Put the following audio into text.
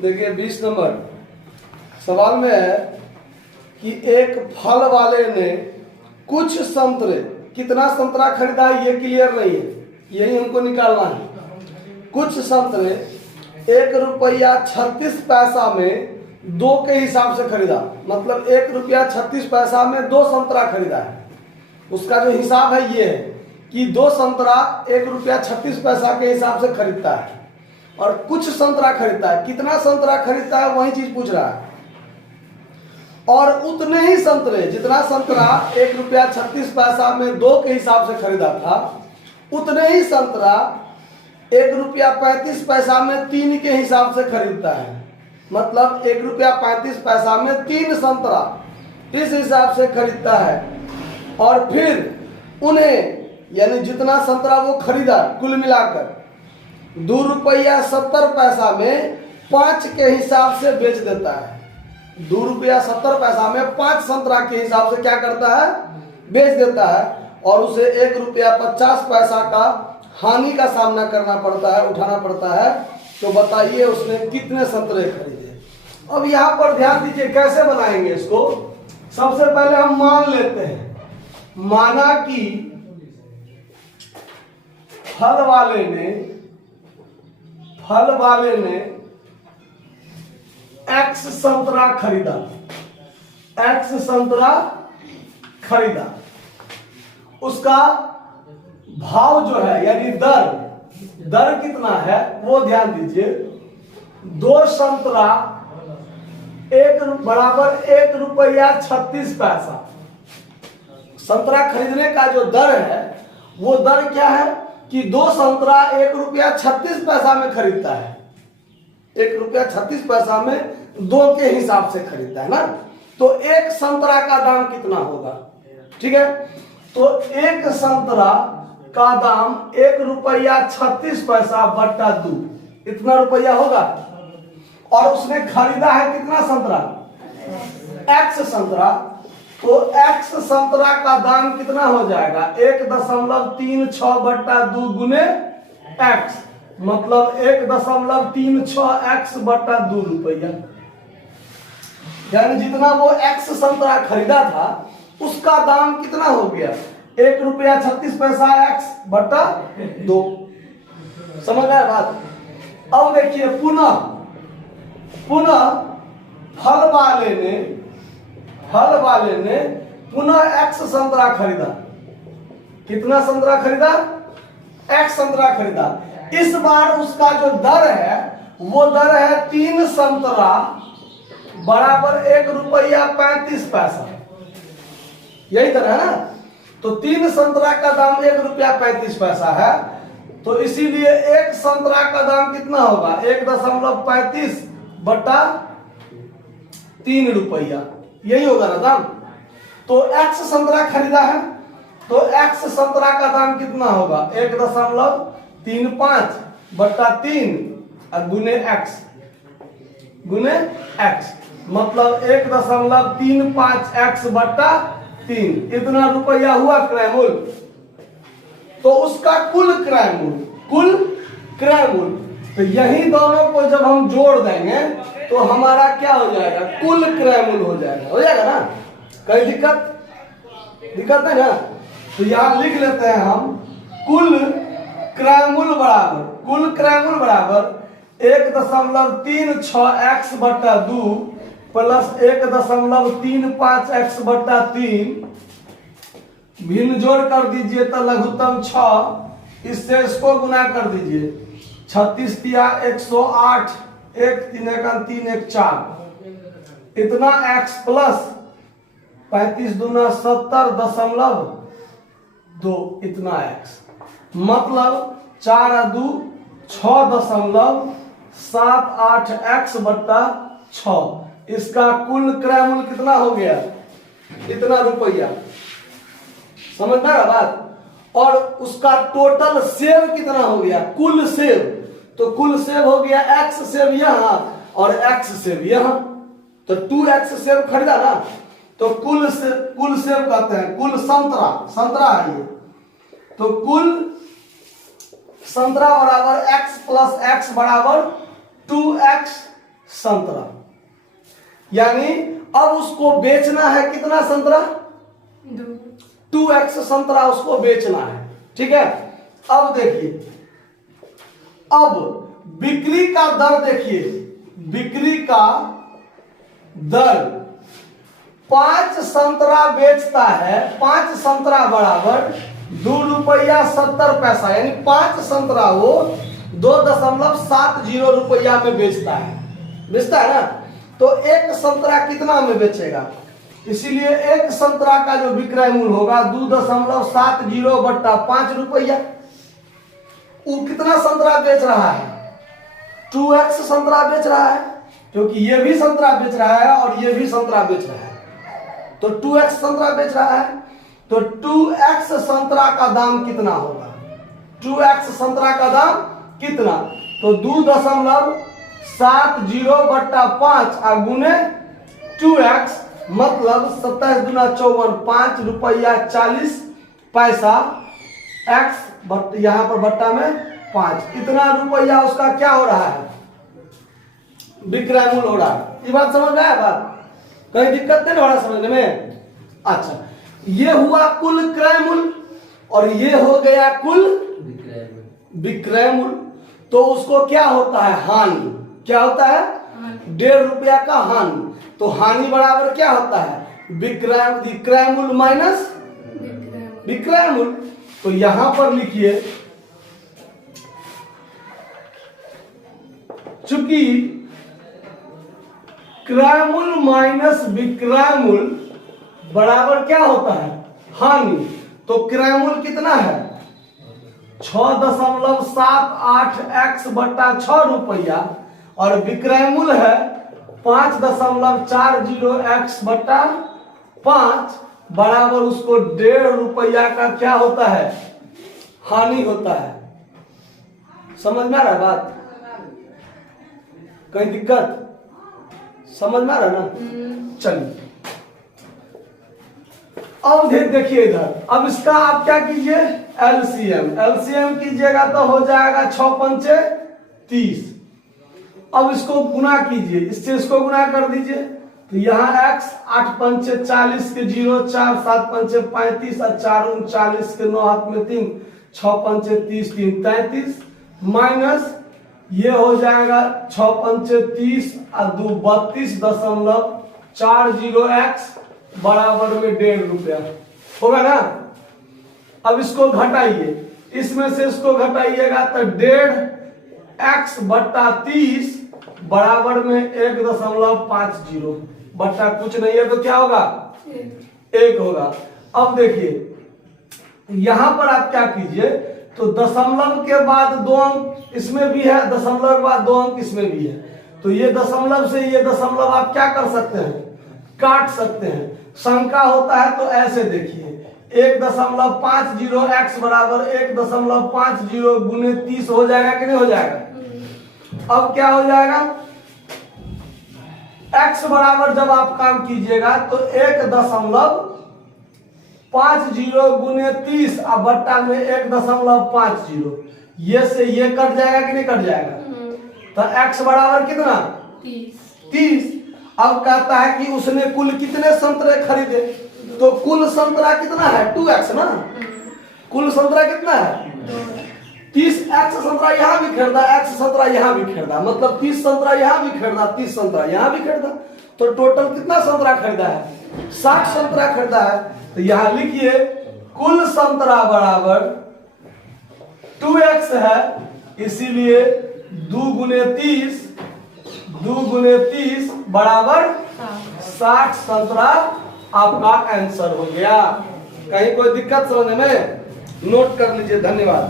देखिए 20 नंबर सवाल में है कि एक फल वाले ने कुछ संतरे, कितना संतरा खरीदा है ये क्लियर नहीं है, यही हमको निकालना है। कुछ संतरे 1 रुपया 36 पैसा में 2 के हिसाब से खरीदा, मतलब 1 रुपया 36 पैसा में 2 संतरा खरीदा है। उसका जो हिसाब है ये है कि 2 संतरा 1 रुपया 36 पैसा के हिसाब से खरीदता है और कुछ संतरा खरीदता है। कितना संतरा खरीदता है वही चीज पूछ रहा है। और उतने ही संतरे, जितना संतरा 1 रुपया 36 पैसा में 2 के हिसाब से खरीदा था, उतने ही संतरा 1 रुपया 35 पैसा में 3 के हिसाब से खरीदता है। मतलब 1 रुपया 35 पैसा में 3 संतरा इस हिसाब से खरीदता है। और फिर उन्हें, यानी जितना संतरा वो खरीदा कुल मिलाकर 2 रुपया 70 पैसा में 5 के हिसाब से बेच देता है। 2 रुपया 70 पैसा में 5 संतरा के हिसाब से क्या करता है, बेच देता है। और उसे 1 रुपया 50 पैसा का हानि का सामना करना पड़ता है, उठाना पड़ता है। तो बताइए उसने कितने संतरे खरीदे। अब यहाँ पर ध्यान दीजिए कैसे बनाएंगे इसको। सबसे पहले हम मान लेते हैं, माना कि फल वाले ने एक्स संतरा खरीदा, एक्स संतरा खरीदा। उसका भाव जो है यानी दर कितना है वो ध्यान दीजिए। 2 संतरा बराबर 1 रुपया 36 पैसा। संतरा खरीदने का जो दर है वो दर क्या है कि 2 संतरा 1 रुपया 36 पैसा में खरीदता है। 1 रुपया 36 पैसा में 2 के हिसाब से खरीदता है ना। तो एक संतरा का दाम कितना होगा, ठीक है। तो एक संतरा का दाम 1 रुपया 36 पैसा बट्टा 2, इतना रुपया होगा। और उसने खरीदा है कितना संतरा, एक्स संतरा। तो एक्स संतरा का दाम कितना हो जाएगा 1.36 बट्टा 2 गुने एक्स, मतलब 1.36 एक्स बट्टा 2 रुपया। यानी जितना वो एक्स संतरा खरीदा था उसका दाम कितना हो गया 1 रुपया 36 पैसा एक्स बट्टा 2। समझ आया बात। अब देखिए पुनः फल वाले ने पुनः एक्स संतरा खरीदा। कितना संतरा खरीदा, एक्स संतरा खरीदा। इस बार उसका जो दर है वो दर है 3 संतरा बराबर 1 रुपया 35 पैसा। यही दर है ना। तो 3 संतरा का दाम 1 रुपया 35 पैसा है। तो इसीलिए एक संतरा का दाम कितना होगा 1.35 बट्टा 3 रुपया, यही होगा ना दाम। तो एक्स संतरा खरीदा है तो एक्स संतरा का दाम कितना होगा 1.35 बट्टा 3 गुने एक्स, मतलब 1.35 एक्स बट्टा 3, इतना रुपया हुआ क्रय मूल्य। तो उसका कुल क्रय मूल्य, तो यही दोनों को जब हम जोड़ देंगे तो हमारा क्या हो जाएगा, कुल क्रय मूल्य हो जाएगा ना। कोई दिक्कत है ना। तो यहां लिख लेते हैं हम कुल क्रय मूल्य बराबर 1.36 एक्स बट्टा 2 प्लस 1.35 एक्स बट्टा 3, भिन्न जोड़ कर दीजिए तो लघुत्तम 6, इससे इसको गुना कर दीजिए। 36 तिया 108, 1 3 3 1 4, इतना एक्स प्लस 35 दूना 70.2, इतना एक्स, मतलब 4 2 6.78 एक्स बट्टा 6। इसका कुल क्रय मूल्य कितना हो गया, इतना रुपया। समझ में आ बात। और उसका टोटल सेव कितना हो गया, कुल सेव। तो कुल सेव हो गया एक्स सेव यहां और एक्स सेव यहां, तो 2x सेव खरीदा ना। तो कुल सेव कहते हैं, कुल संतरा है ये। तो कुल संतरा बराबर x प्लस x बराबर 2x संतरा, यानी अब उसको बेचना है कितना संतरा? 2x संतरा उसको बेचना है। ठीक है, अब देखिए, अब बिक्री का दर देखिए, बिक्री का दर 5 संतरा बेचता है, 5 संतरा बराबर 2 रुपया 70 पैसा, यानी 5 संतरा वो 2.70 रुपया में बेचता है, बेचता है ना। तो एक संतरा कितना में बेचेगा? इसीलिए एक संतरा का जो विक्रय मूल्य होगा 2.70 बट्टा 5 रुपया। वो कितना संतरा बेच रहा है? 2x संतरा बेच रहा है, क्योंकि ये भी संतरा बेच रहा है और ये भी संतरा बेच रहा है, तो 2x संतरा बेच रहा है। तो 2x संतरा का दाम कितना होगा? 2x संतरा का दाम कितना? तो 2.70 बट्टा 5 और गुने 2x, मतलब 27 दूना 54, 5 रुपया 40 पैसा x, यहाँ पर बट्टा में 5, इतना रुपया उसका क्या हो रहा है? विक्रय मूल्य हो रहा है। ये बात समझ में आया? बात कहीं दिक्कत नहीं हो रहा समझने में? अच्छा, ये हुआ कुल क्रय मूल्य और ये हो गया कुल विक्रय मूल्य। तो उसको क्या होता है? हानि। क्या होता है? 1.5 रुपया का हानि। तो हानि बराबर क्या होता है? विक्रय मूल्य माइनस विक्रय मूल्य। तो यहां पर लिखिए, चूंकि क्रय मूल्य माइनस विक्रय मूल्य बराबर क्या होता है? हानि। तो क्रय मूल्य कितना है? 6.78x बट्टा 6 रुपया और विक्रय मूल्य है 5.40x बट्टा 5 बराबर उसको 1.5 रुपया का क्या होता है? हानि होता है। समझ में आ रहा है बात? कहीं दिक्कत? समझ में आ रहा ना? चलिए, अब देखिए इधर, अब इसका आप क्या कीजिए? एलसीएम कीजिएगा तो हो जाएगा 6 पंचे 30। अब इसको गुना कीजिए, इससे इसको गुना कर दीजिए, तो यहाँ x 8 पंचे 40 के 0, 4 7 पंचे 35 और 4 39 के 9 हाथ में 3, 6 पंचे 30, 3 33 माइनस ये हो जाएगा 6 पंचे 30 और 2 32.40x बराबर में 1.5 रुपया होगा ना। अब इसको घटाइए, इसमें से इसको घटाइएगा तो 1.5x बट्टा 30 बराबर में 1.50 बट्टा कुछ नहीं है तो क्या होगा? 1 होगा। अब देखिए यहां पर आप क्या कीजिए, तो दशमलव के बाद 2 अंक इसमें भी है, दशमलव के बाद 2 अंक इसमें भी है, तो ये दशमलव से ये दशमलव आप क्या कर सकते हैं? काट सकते हैं। शंका होता है तो ऐसे देखिए, 1.50x बराबर 1.50 गुने 30 हो जाएगा कि नहीं हो जाएगा? अब क्या हो जाएगा? x बराबर जब आप काम कीजिएगा तो 1.50 गुने 30 और बट्टा में 1.50, ये से ये कट जाएगा कि नहीं कट जाएगा? तो x बराबर कितना? 30। अब कहता है कि उसने कुल कितने संतरे खरीदे, तो कुल संतरा कितना है? 2x ना। कुल संतरा कितना है? 30x संतरा यहाँ भी खरीदा, x संतरा यहाँ भी खरीदा, मतलब 30 संतरा यहाँ भी खरीदा, 30 संतरा यहाँ भी खरीदा, तो टोटल कितना संतरा खरीदा है? 60 संतरा खरीदा है। तो यहाँ लिखिए कुल संतरा बराबर 2x है, इसीलिए 2 गुने 30 बराबर 60 संतरा आपका आंसर हो गया। कहीं कोई दिक्कत समझने में? नोट कर लीजिए। धन्यवाद।